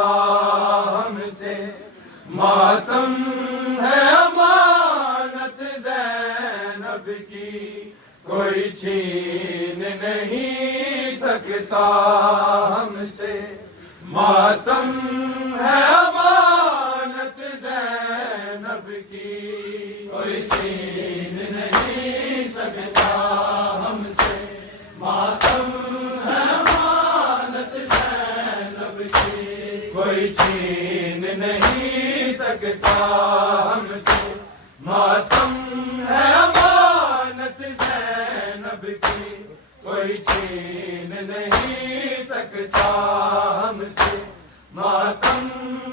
ہم سے ماتم ہے امانت زینب کی کوئی چھین نہیں سکتا ہم سے ماتم ہے امانت زینب کی کوئی چھین نہیں سکتا ہم سے ماتم ہے امانت زینب کی کوئی چھین نہیں سکتا ہم سے ماتم ہے امانت زینب کی کوئی چھین نہیں سکتا ہم سے ماتم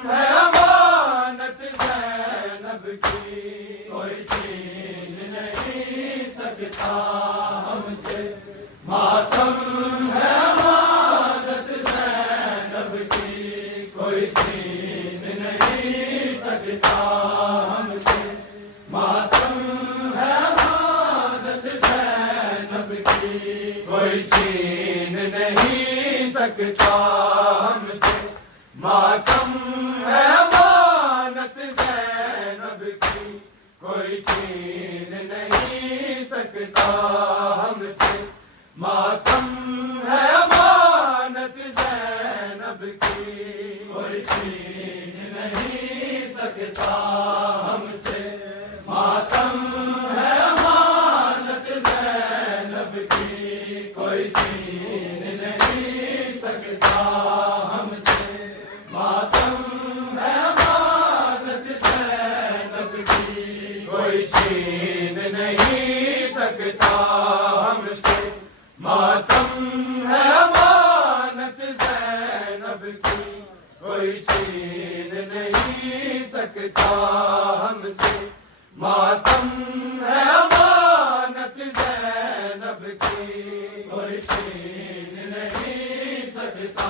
ہے امانت زینب کی کوئی چھین نہیں سکتا ہم سے ماتم ہے امانت زینب کوئی چھین نہیں سکتا ہم سے، ماتم ہے امانت زینب کی، کوئی چھین نہیں سکتا ہم سے، ماتم ہے امانت زینب کی، کوئی چھین نہیں سکتا ہم سے، ماتم ہے امانت زینب کی، کوئی چھین نہیں سکتا ہم سے، ماتم ہے امانت زینب کی، کوئی چھین نہیں سکتا ہم سے، ماتم ہے امانت زینب کی، کوئی چھین نہیں سکتا ہم سے، ماتم ہے امانت زینب کی، کوئی چھین نہیں سکتا ہم سے، ماتم ہے امانت زینب کی، کوئی چھین نہیں سکتا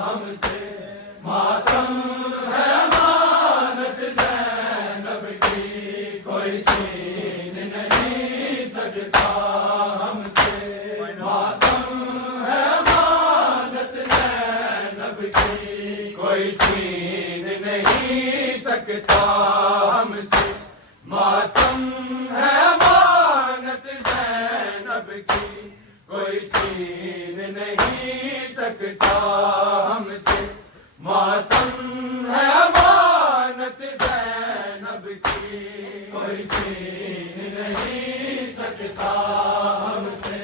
ہم سے، ماتم ہے امانت زینب کی، کوئی چھین نہیں سکتا ہم سے، ماتم ہے امانت زینب کی، کوئی چھین نہیں سکتا ہم سے، ماتم ہے امانت زینب کی، کوئی چھین نہیں سکتا ہم سے، ماتم ہے امانت زینب کی، کوئی چھین نہیں سکتا ہم سے،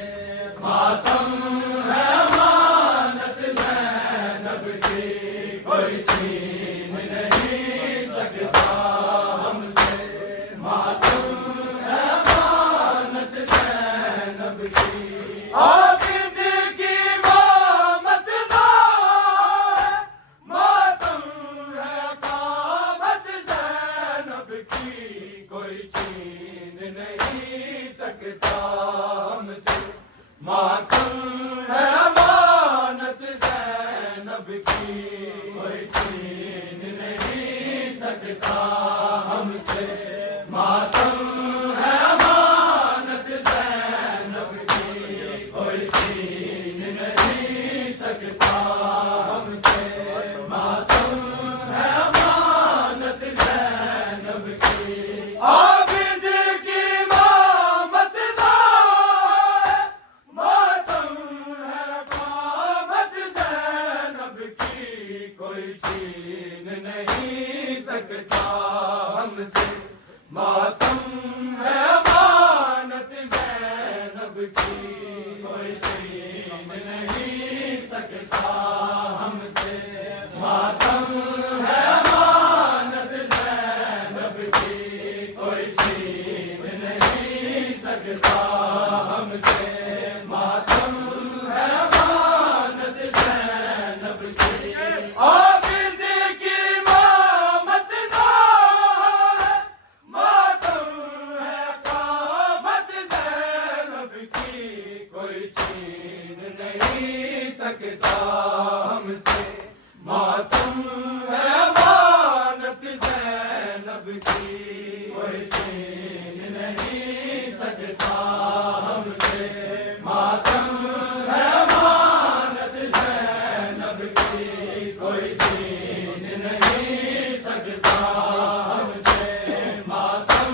ماتم ہے امانت زینب کی، کوئی چھین نہیں سکتا ہم سے، ماتم ہے امانت زینب کی، عابد کی امامت ہے، ماتم ہے اقامت زینب کی، کوئی چھین نہیں سکتا ہم سے، ماتم ہے امانت زینب کی، کوئی چھین نہیں سکتا ہم سے، ماتم ہے امانت زینب کی، کوئی چھین نہیں سکتا ہم سے، ماتم ہے امانت زینب کی، عابد کی امامت ہے، ماتم ہے اقامت زینب کی، کوئی چھین نہیں سکتا ہم سے، ماتم ہے امانت زینب کی، کوئی چھین نہیں سکتا ہم سے، ماتم ہے امانت زینب کی، کوئی چھین نہیں سکتا ہم سے، ماتم ہے امانت زینب کی، عابد کی امامت ہے، ماتم ہے اقامت زینب کی، کوئی چھین نہیں سکتا ہم سے، ماتم ہے امانت زینب کی، کوئی چھین نہیں سکتا ہم سے، ماتم ہے امانت زینب کی، کوئی چھین نہیں سکتا ہم سے، ماتم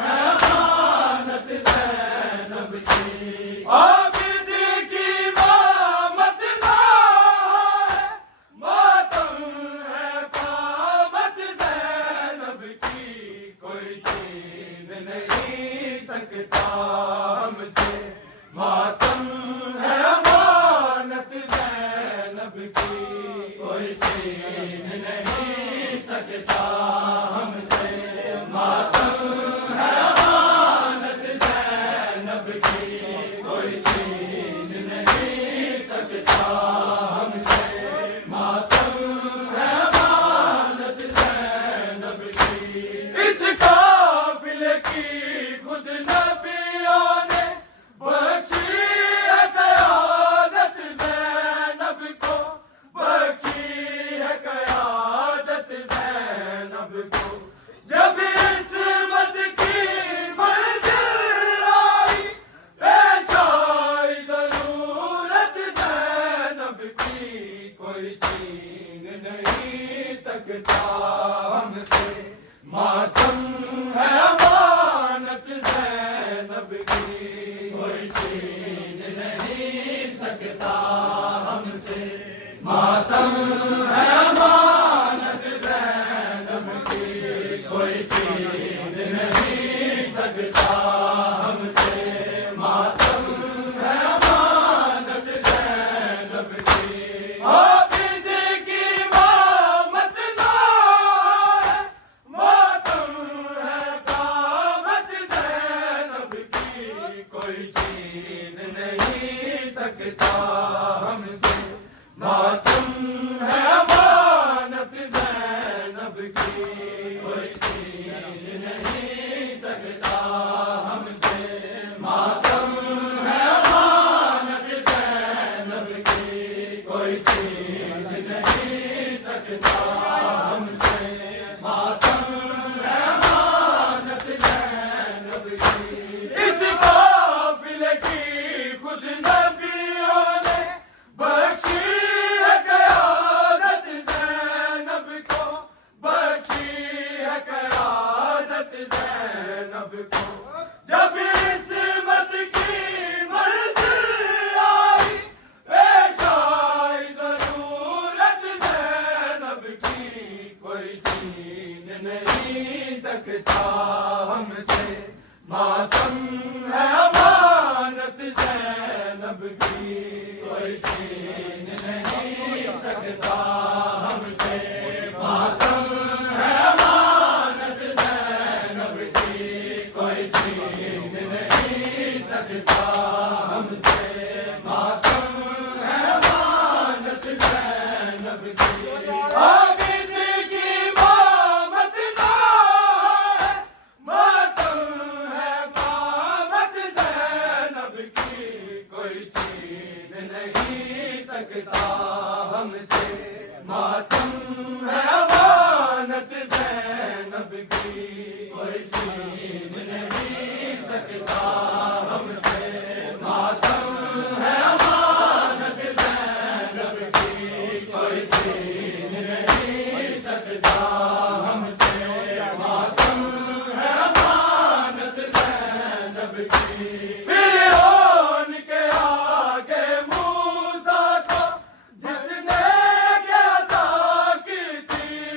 ہے امانت زینب کی، عابد کی امامت ہے، ماتم ہے اقامت زینب کی، کوئی چھین نہیں سکتا ہم سے، ماتم ہے امانت زینب کی، کوئی چھین چھین نہیں سکتا ہم سے، ماتم ہے امانت زینب کی، کوئی چھین نہیں سکتا ہم سے، ماتم ہے امانت زینب کی، کوئی چھین نہیں سکتا ہم سے، ماتم ہے امانت زینب کی، عابد کی امامت نہ ہے، ماتم ہے قامت زینب کی، کوئی چھین نہیں سکتا ہم سے، ماتم ہے امانت زینب کی، کوئی چھین نہیں سکتا ہم سے، ماتم ہے امانت زینب کی، کوئی چھین نہیں سکتا ہم سے، ماتم ہے امانت زینب کی، اس قافلے کی خود نبیوں نے بخشی ہے قیادت زینب کو، بخشی ہے قیادت زینب کو، جب عصمت کی منزل آئی، پیش آئی ضرورت زینب کی، کوئی چھین نہیں سکتا ہم سے، ماتم ہے امانت زینب کی، کوئی چھین نہیں سکتا ہم سے، ماتم ہے امانت زینب کی، کوئی چھین نہیں سکتا ہم سے، ماتم ہے امانت زینب کی، عابد کی امامت نہ ہے، ماتم ہے قامت زینب کی، کوئی چھین نہیں سکتا ہم سے، ماتم ہے امانت زینب کی، کوئی چھین نہیں سکتا ہم سے، ماتم ہے امانت زینب کی، کوئی چھین نہیں سکتا ہم سے، ماتم ہے امانت زینب کی، فرعون کے آگے موسیٰ کو جس نے کیا عطا کی تھی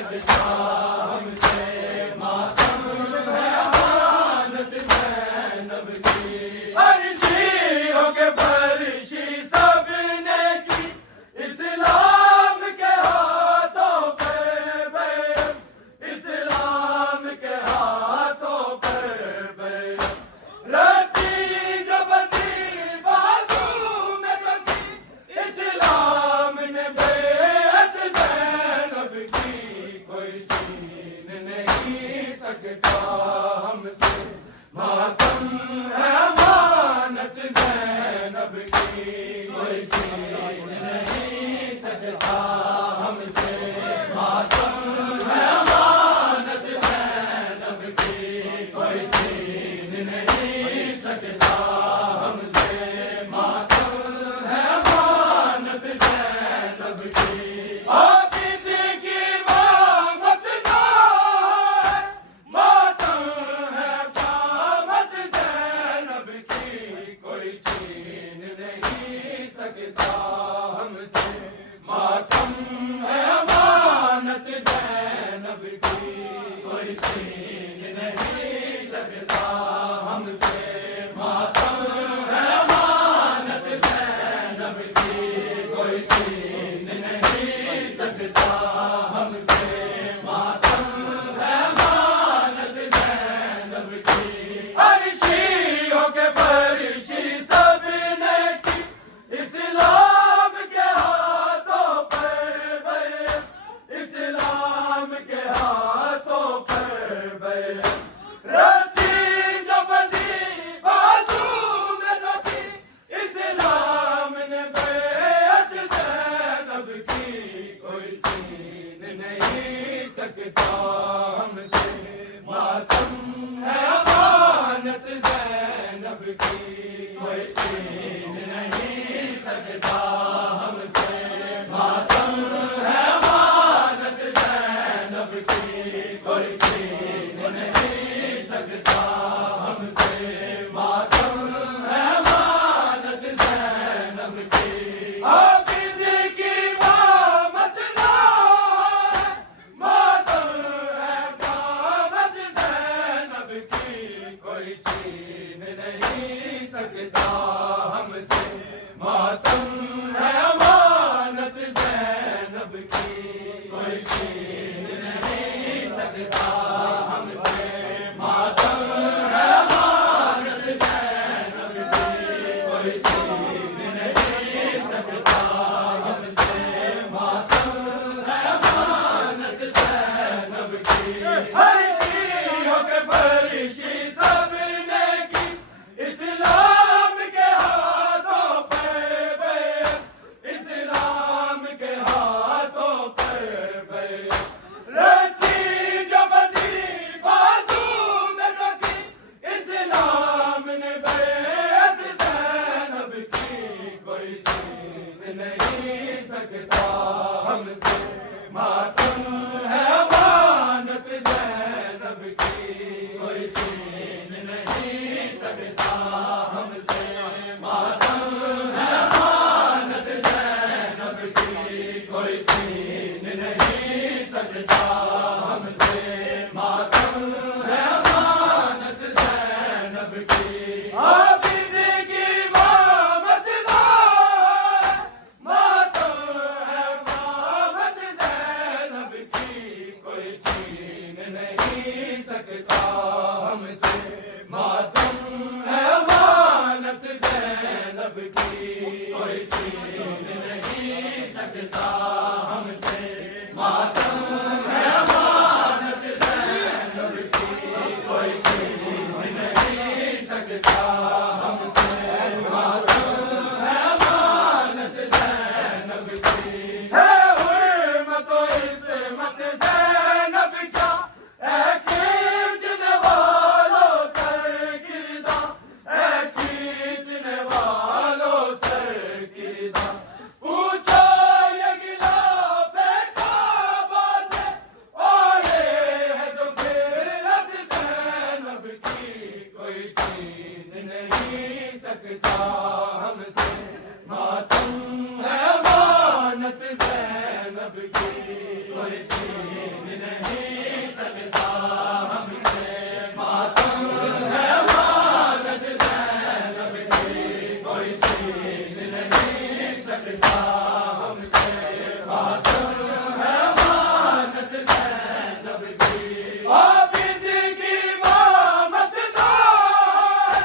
سکتا ہم سے ماتم ہے امانت زینب کی عرشی ہو کے فرشی سب نے کی اسلام کے ہاتھوں پر بیعت اسلام کے ہاتھوں پر بیعت رسی جو بندھی بازو میں رکھی اسلام نے بیعت زینب کی کوئی چھین نہیں سکتا ہم سے ماتم ہے امانت زینب کی کوئی چھین نہیں سکتا ہم سے ماتم ہے امانت زینب کی کوئی چھین نہیں سکتا ہم سے ماتم ہے امانت زینب کی عابد کی امامت نہ ماتم ہے قامت زینب کی کوئی چھین نہیں سکتا ہم سے ماتم ہے امانت زینب کی کوئی چھین نہیں سکتا ہم سے ماتم ہے امانت زینب کی کوئی چھین نہیں سکتا ہم سے ماتم ہے امانت زینب کی عرشی ہو کے فرشی سب نے کی اسلام کے ہاتھوں پر بیعت اسلام کے ہاتھوں پر بیعت رسی جو بندھی بازو میں رکھی اسلام نے بیعت زینب کی کوئی چھین نہیں سکتا ہم سے ماتم ہے امانت زینب کی کوئی چھین نہیں سکتا ہم سے ماتم ہے امانت زینب کی کوئی چھین نہیں سکتا ہم سے ماتم ہے امانت زینب کی عابد کی امامت نہ ماتم ہے قامت زینب کی کوئی چھین نہیں سکتا ہم سے ماتم ہے امانت زینب کی کوئی چھین نہیں سکتا ہم سے ماتم ہے امانت زینب کی کوئی چھین نہیں سکتا ہم سے ماتم ہے امانت زینب کی عرشی ہو کے فرشی سب نے کی اسلام کے ہاتھوں پر بیعت اسلام کے ہاتھوں پر بیعت رسی جو بندھی بازو میں رکھی اسلام نے بیعت زینب کی کوئی چھین نہیں سکتا ہم سے ماتم ہے امانت زینب کی کوئی چھین نہیں سکتا ہم سے ماتم ہے امانت زینب کی کوئی چھین نہیں سکتا ہم سے ماتم ہے امانت زینب کی عابد کی امامت نہ ماتم ہے قامت زینب کی کوئی چھین نہیں سکتا ہم سے ماتم ہے امانت زینب کی کوئی چھین نہیں سکتا ہم سے ماتم ہے امانت زینب کی کوئی چھین نہیں سکتا ہم سے ماتم ہے امانت زینب کی ہے حرمت و عصمت زینب کیا اے کھینچنے والوں سر گردہ اے کھینچنے والوں سر گردہ پوچھو یہ غلاف کعبہ کوئی چھین نہیں سکتا ہم سے ماتم ہے امانت زینب کی کوئی چھین نہیں سکتا ہم سے ماتم ہے امانت زینب کی عابد کی امامت دار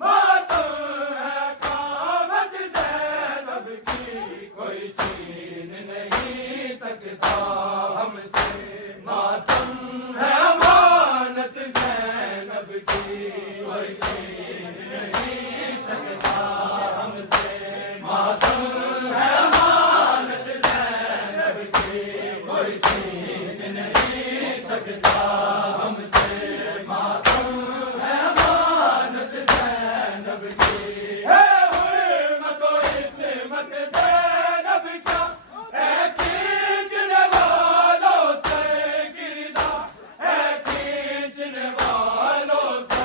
ماتم ہے قامت زینب کی کوئی چھین نہیں سکتا ہم سے ماتم ہے امانت زینب کی کوئی چھین نہیں سکتا ہم سے ماتم ہے امانت زینب کی کوئی چھین نہیں سکتا ہم سے ماتم ہے امانت زینب کی ہے حرمت و عصمت زینب کیا ہے کھینچنے والوں سے گردا ہے کھینچنے والوں سے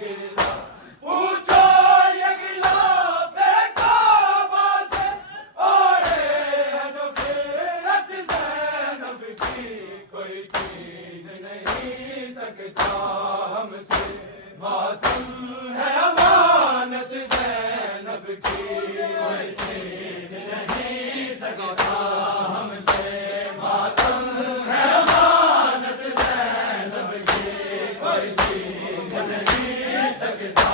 گردا پوچھو یہ غلاف کعبہ سے اور ہے جو غیرت زینب کی کوئی چھین نہیں سکتا ہم سے ماتم ہے امانت زینب کی کوئی چھین نہیں سکتا ہم سے ماتم ہے امانت زینب کی کوئی چھین نہیں سکتا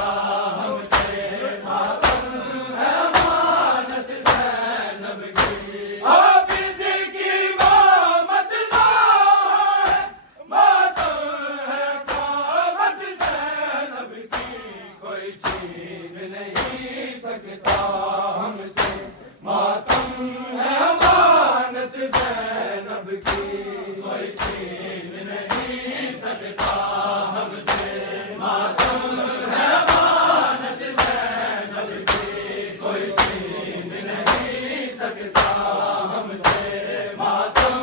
ہم سے ماتم ہے امانت زینب کی عابد کی امامت دار ماتم ہے قامت زینب کی کوئی چھین نہیں سکتا ہم سے ماتم ہے امانت زینب کی کوئی چھین نہیں سکتا ہم سے ماتم ہے امانت زینب کی کوئی چھین نہیں سکتا ہم سے ماتم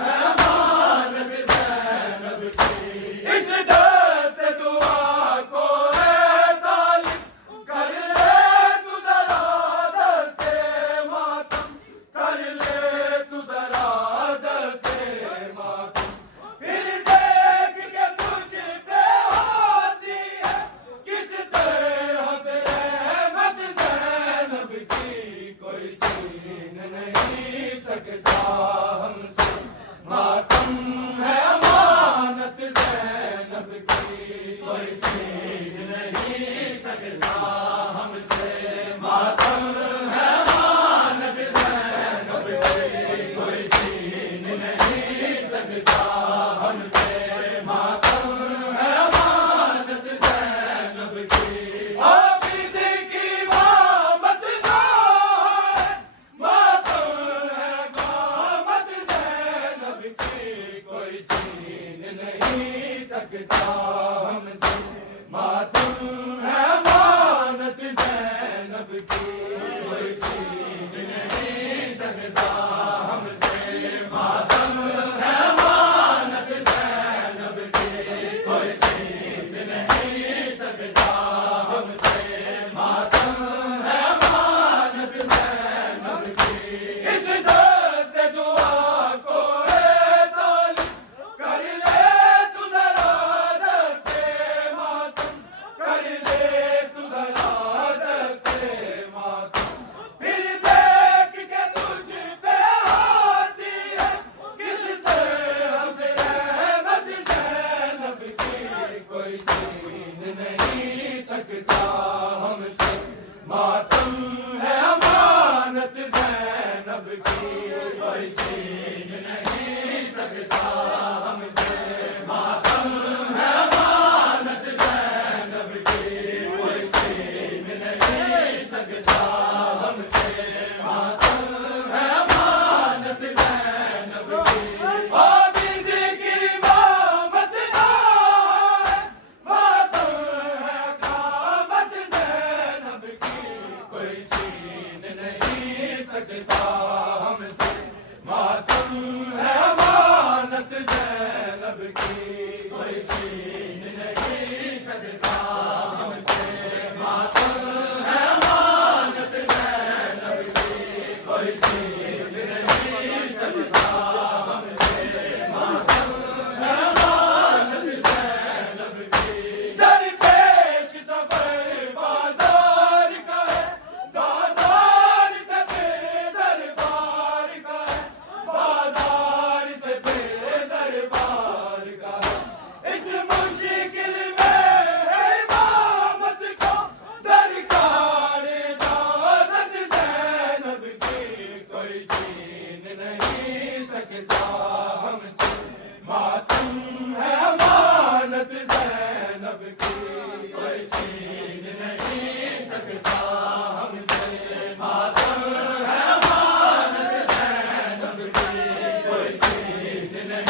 ہے امانت زینب کی اس دست دعا کو اے طالب کر لے تو ذرا دست ماتم کر لے تو ذرا دست ماتم پھر دیکھ کے تجھ پہ ہوتی ہے کس طرح سے رحمت زینب کی کوئی چھین نہیں سکتا ہم سے ماتم ہے امانت زینب کی کوئی چھین نہیں سکتا ہم سے ماتم ہے امانت زینب کی کوئی چھین نہیں سکتا ہم سے ماتم ہے امانت زینب کی عابد کی امامت دار ماتم ہے قامت زینب کی کوئی چھین نہیں سکتا ہم سے ماتم ہے امانت زینب کی کوئی چھین نہیں سکتا ہم سے ماتم ہے امانت زینب کی کوئی چھین نہیں سکتا ہم سے ماتم ہے امانت زینب کی اس دست دعا کو اے طالب کر لے تو ذرا دست ماتم کر لے تو ذرا دست ماتم پھر دیکھ کے تجھ پہ ہوتی ہے کس طرح سے رحمت زینب کی کوئی چھین نہیں سکتا ہم سے ماتم ہے امانت زینب کی کوئی چھین نہیں سکتا ہم سے ماتم ہے امانت زینب کی کوئی چھین نہیں سکتا ہم سے ماتم ہے امانت زینب کی عابد کی امامت دار ماتم ہے قامت زینب کی کوئی چھین نہیں سکتا ہم سے ماتم ہے امانت زینب کی کوئی چھین نہیں سکتا ہم سے ماتم ہے امانت زینب کی کوئی چھین نہیں سکتا ہم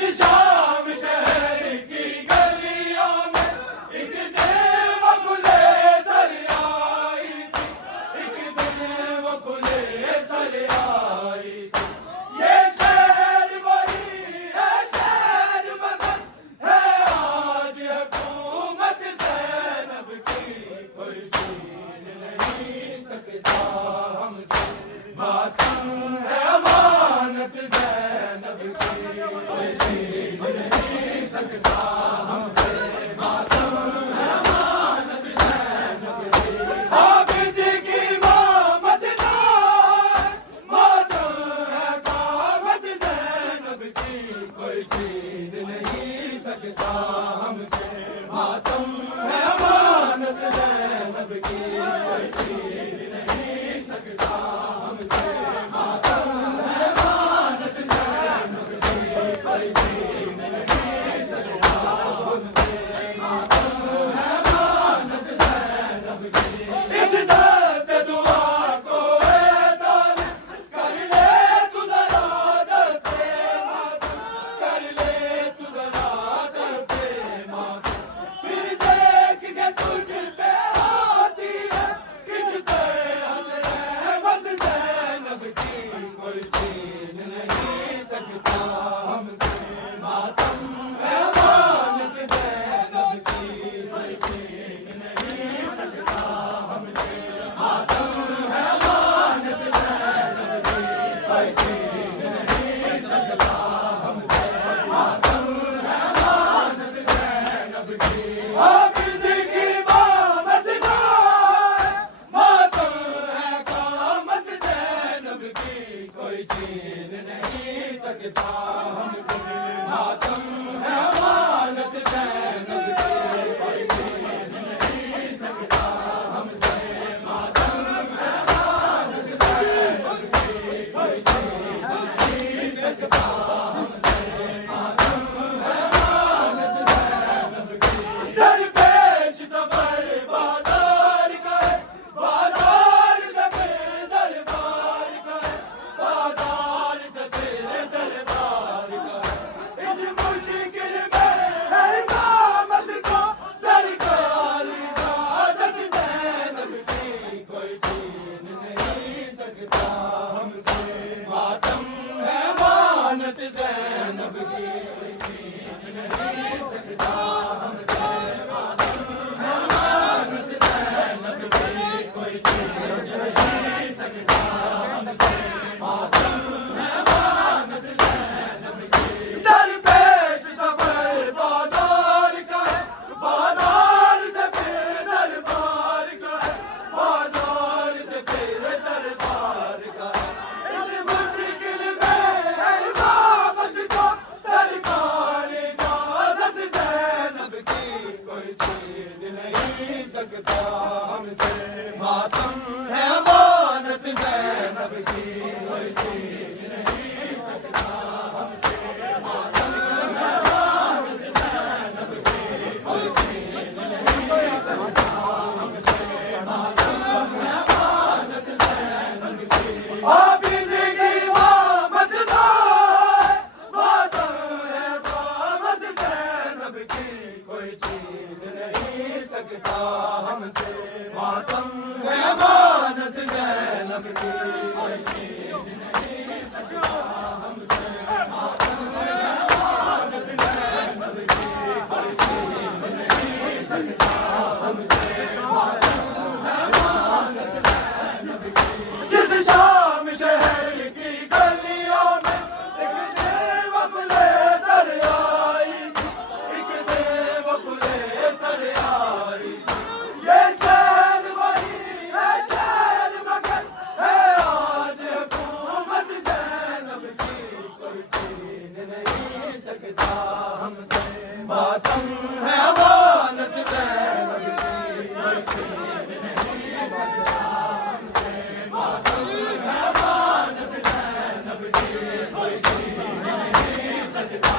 جس شام شہر کی گلیوں میں ایک دن وہ کھلے سر آئی تھی، ایک دن وہ کھلے سر آئی تھی۔ یہ شہر وہی ہے شہر وطن ہے آج حکومت زینب کی، کوئی چھین نہیں سکتا ہم سے ماتم ہے امانت زینب کی، کوئی چھین نہیں سکتا ہم سے ماتم ہے امانت زینب کی۔ عابد کی مامت نائے ماتم ہے قامت زینب کی، کوئی چھین نہیں سکتا ہم سے ماتم ہے امانت زینب کی، کوئی چھین نہیں سکتا ہم سے ماتم ہے امانت زینب کی، کوئی چھین نہیں سکتا ہم سے ماتم ہے امانت زینب کی۔ اس دست دعا کو اے طالب کر لے تو ذرا دست ماتم، کر لے تو ذرا دست ماتم، پھر دیکھ کے تجھ پہ آتی ہے کس طرح رحمت زینب کی، کوئی چھین نہیں سکتا ہم سے ماتم ہے امانت زینب کی، کوئی چھین نہیں سکتا ہم سے ماتم ہے امانت زینب کی، کوئی چھین نہیں سکتا ہم سے ماتم ہے امانت زینب کی۔ حافظ کی مامت نائے ماتم ہے قامت زینب کی، کوئی چھین نہیں سکتا ہم سے ماتم ہے امانت زینب کی، کوئی چھین نہیں سکتا ہم سے ماتم ہے امانت زینب کی، کوئی چھین نہیں سکتا ہم سے ماتم ہے امانت زینب کی۔ درپیش سفر بازار کا ہے، بازار سے پھر دربار کا ہے، بازار سے پھر دربار کا ہے۔ اس مشکل میں ہے امامت کو درکار اجازت زینب کی، کوئی چھین نہیں سکتا ہم سے ماتم ہے امانت زینب کی، کوئی چھین نہیں سکتا ہم سے ماتم ہے امانت زینب کی، کوئی چھین نہیں سکتا ہم سے ماتم ہے امانت زینب کی۔ درپیش سفر بازار کا ہے، بازار سے پھر دربار کا ہے، بازار سے پھر دربار کا ہے۔ اس مشکل میں ہے امامت کو درکار اجازت زینب کی، کوئی چھین نہیں سکتا ہم سے ماتم ہے امانت زینب کی، کوئی چھین نہیں سکتا ہم سے ماتم ہے امانت زینب کی، کوئی چھین نہیں سکتا ہم سے ماتم ہے امانت زینب کی۔ عابد کی مامت نائے ماتم ہے قامت زینب کی، کوئی چھین نہیں سکتا ہم سے ماتم ہے امانت زینب کی، کوئی چھین نہیں سکتا ہم سے ماتم ہے امانت زینب کی، کوئی چھین نہیں سکتا ہم سے ماتم ہے امانت زینب کی۔ جس شام شہر کی گلیوں میں ایک دن وہ کھلے سر آئی تھی، ایک دن وہ کھلے سر آئی تھی۔ یہ شہر وہی ہے شہر مگر ہے آج حکومت زینب کی، کوئی چھین نہیں سکتا ہم سے ماتم ہے امانت زینب کی، کوئی چھین نہیں سکتا ہم سے ماتم ہے امانت زینب کی، کوئی چھین نہیں سکتا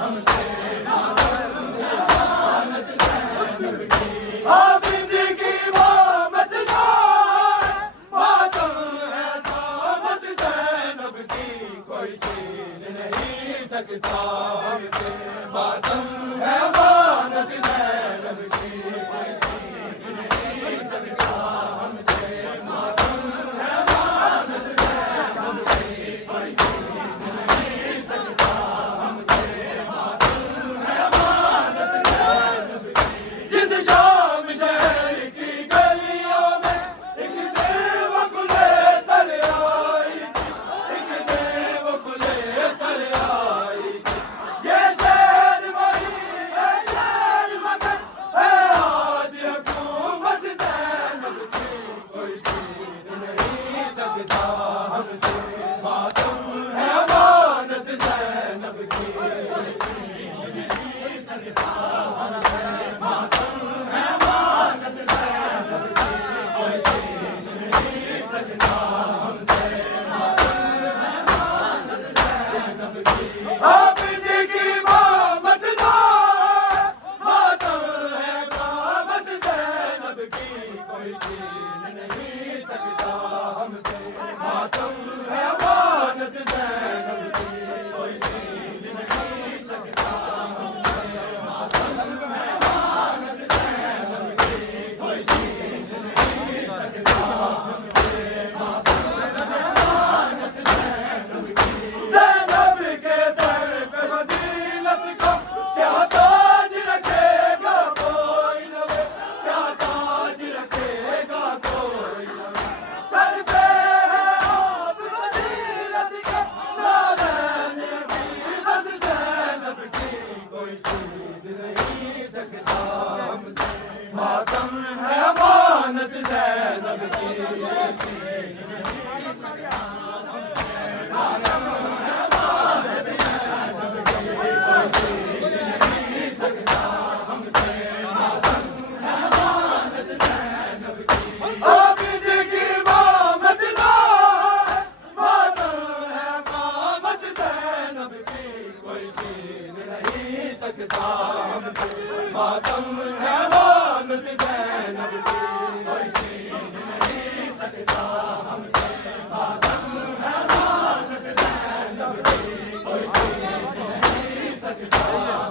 ہم سے ماتم ہے امانت زینب کی۔ عابد کی مامت نائے ماتم ہے قامت زینب کی، کوئی چھین نہیں سکتا سکتا ہم سے ماتم ہے امانت زینب کی کوئی چھین نہیں سکتا ہم سے ماتم ہے امانت زینب کی کوئی چھین نہیں سکتا ہم سے ماتم ہے امانت زینب کی جس شام شہر کی گلیوں میں ایک دن وہ کھلے سر آئی تھی ایک دن وہ کھلے سر آئی تھی یہ شہر وہی ہے شہر مگر ہے آج حکومت زینب کی کوئی چھین نہیں سکتا ہم سے ماتم ہے امانت زینب کی کوئی چھین نہیں سکتا ہم سے ماتم ہے امانت زینب کی کوئی چھین نہیں سکتا ہم سے ماتم ہے امانت زینب کی آپ جی کی مامت دار ماتم ہے مامت زینب کی کوئی چھین نہیں سکتا ہم سے ماتم ہے امانت زینب کی کوئی چھین نہیں سکتا ہم سے ماتم ہے امانت زینب کی کوئی چھین نہیں سکتا ہم سے ماتم ہے امانت زینب کی زینب کے سر پہ فضیلت کا کیا تاج رکھے گا کوئی نوے کیا تاج رکھے گا کوئی نوے سر پہ ہے آپ فضیلت کا نالین عقیدت زینب کی کوئی چھین نہیں سکتا ہم سے ماتم ہے امانت زینب کی کوئی چھین نہیں سکتا ہم سے ماتم ہے امانت زینب کی کوئی چھین نہیں سکتا ہم سے ماتم ہے امانت زینب کی آپ جی کی مامت دار ماتم ہے مامت زینب کی کوئی چھین نہیں سکتا ہم سے ماتم ہے امانت زینب کی کوئی چھین نہیں سکتا ہم سے ماتم ہے امانت زینب کی کوئی چھین نہیں سکتا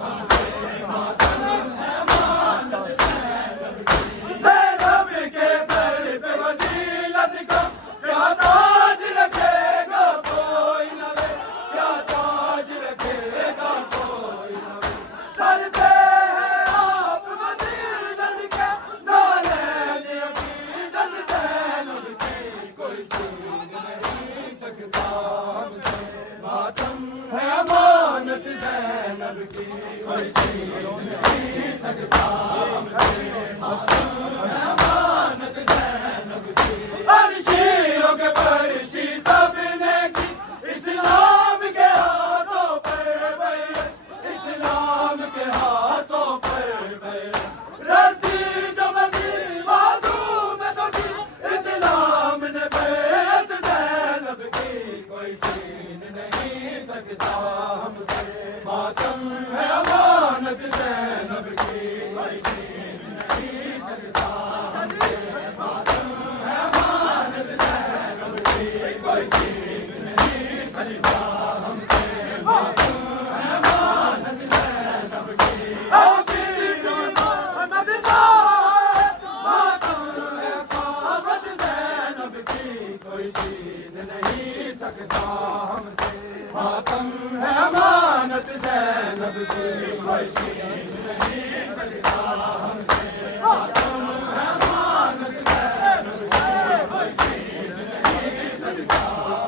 ہم سے ماتم ہے امانت زینب کی زینب کے سر پہ فضیلت کا کیا تاج رکھے گا کوئی نوے کیا تاج رکھے گا کوئی نوے سر پہ ہے آپ فضیلت کے نالین عقیدت زینب کی کوئی چھین نہیں سکتا ہم سے ماتم ہے امانت زینب کی کوئی چھین نہیں سکتا ہم سے ماتم ہے امانت زینب کی عرشیوں کے فرشی سب نے کی اسلام کے ہاتھوں پر بیعت اسلام کے ہاتھوں پر بیعت رسی جو بندی بازو میں تو کی اسلام نے بیعت زینب کی کوئی چھین نہیں سکتا ہم سے ماتم ہے امانت زینب کی کوئی چھین نہیں سکتا ہم سے ماتم ہے امانت زینب کی کوئی چھین نہیں سکتا ہم سے ماتم ہے امانت زینب کی آپ جی کی مامت دار ماتم ہے مامت زینب کی کوئی چھین نہیں سکتا ہم سے ماتم ہے امانت زینب کی کوئی چھین نہیں سکتا ہم سے ماتم ہے امانت زینب کی کوئی چھین نہیں سکتا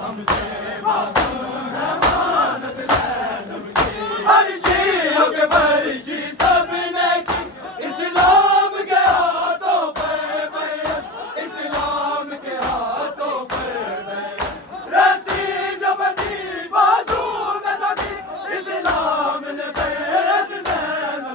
ہم سے ماتم ہے امانت زینب کی عرشیوں کے فرشی سب نے کی اسلام کے ہاتھوں پر بیعت اسلام کے ہاتھوں پر بیعت رسی جو بندی بازو میں تو کی اسلام نے بیعت زینب